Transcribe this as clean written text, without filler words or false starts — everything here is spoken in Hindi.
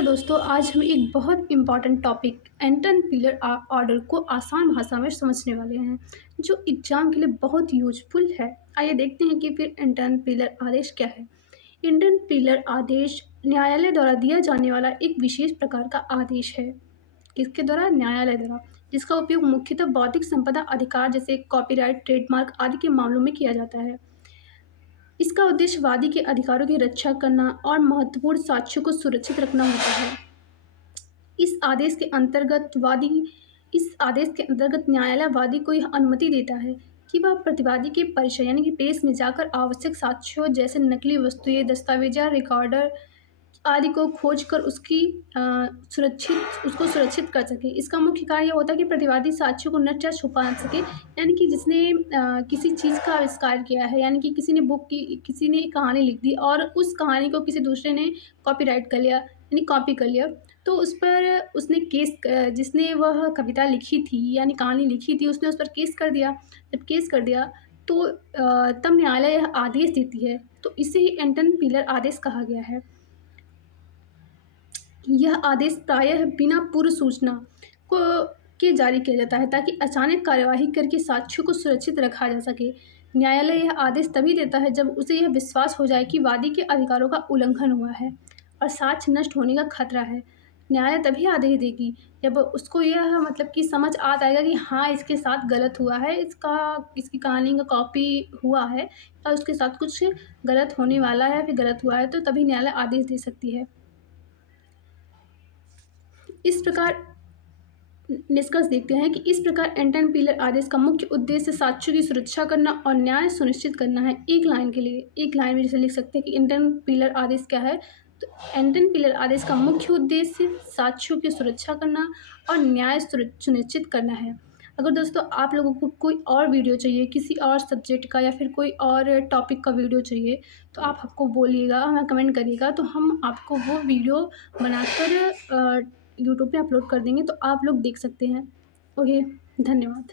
तो दोस्तों आज हम एक बहुत इम्पॉर्टेंट टॉपिक एंटन पिलर ऑर्डर को आसान भाषा में समझने वाले हैं जो एग्जाम के लिए बहुत यूजफुल है। आइए देखते हैं कि फिर एंटन पिलर आदेश क्या है। इंटन पिलर आदेश न्यायालय द्वारा दिया जाने वाला एक विशेष प्रकार का आदेश है। किसके द्वारा? न्यायालय द्वारा। जिसका उपयोग मुख्यतः बौद्धिक संपदा अधिकार जैसे कॉपीराइट, ट्रेडमार्क आदि के मामलों में किया जाता है। इसका उद्देश्य वादी के अधिकारों की रक्षा करना और महत्वपूर्ण साक्ष्यों को सुरक्षित रखना होता है। इस आदेश के अंतर्गत वादी इस आदेश के अंतर्गत न्यायालय वादी को यह अनुमति देता है कि वह प्रतिवादी के परिचय यानी कि पेश में जाकर आवश्यक साक्ष्यों जैसे नकली वस्तुएं, दस्तावेज या रिकॉर्डर आदि को खोज कर उसको सुरक्षित कर सके। इसका मुख्य कार्य यह होता है कि प्रतिवादी साक्ष्यों को नष्ट या छुपा ना सके। यानी कि जिसने किसी चीज़ का आविष्कार किया है, यानी कि किसी ने कहानी लिख दी और उस कहानी को किसी दूसरे ने कॉपीराइट कर लिया यानी कॉपी कर लिया, तो उस पर उसने जिसने वह कविता लिखी थी यानी कहानी लिखी थी, उसने उस पर केस कर दिया। जब केस कर दिया तो तब न्यायालय यह आदेश देती है, तो इसे ही एंटन पिलर आदेश कहा गया है। यह आदेश प्रायः बिना पूर्व सूचना को के जारी किया जाता है ताकि अचानक कार्यवाही करके साक्ष्यों को सुरक्षित रखा जा सके। न्यायालय यह आदेश तभी देता है जब उसे यह विश्वास हो जाए कि वादी के अधिकारों का उल्लंघन हुआ है और साक्ष्य नष्ट होने का खतरा है। न्यायालय तभी आदेश देगी जब उसको यह मतलब कि समझ आ जाएगा कि हाँ, इसके साथ गलत हुआ है, इसकी कहानी का कॉपी हुआ है और उसके साथ कुछ गलत होने वाला है या फिर गलत हुआ है, तो तभी न्यायालय आदेश दे सकती है। इस प्रकार निष्कर्ष देखते हैं कि इस प्रकार एंटन पिलर आदेश का मुख्य उद्देश्य साक्ष्यों की सुरक्षा करना और न्याय सुनिश्चित करना है। एक लाइन के लिए एक लाइन में जैसे लिख सकते हैं कि एंटन पिलर आदेश क्या है, तो एंटन पिलर आदेश का मुख्य उद्देश्य साक्ष्यों की सुरक्षा करना और न्याय सुनिश्चित करना है। अगर दोस्तों आप लोगों को कोई और वीडियो चाहिए, किसी और सब्जेक्ट का या फिर कोई और टॉपिक का वीडियो चाहिए, तो आप हमको बोलिएगा, हमें कमेंट करिएगा, तो हम आपको वो वीडियो बनाकर यूट्यूब पे अपलोड कर देंगे, तो आप लोग देख सकते हैं। ओके, धन्यवाद।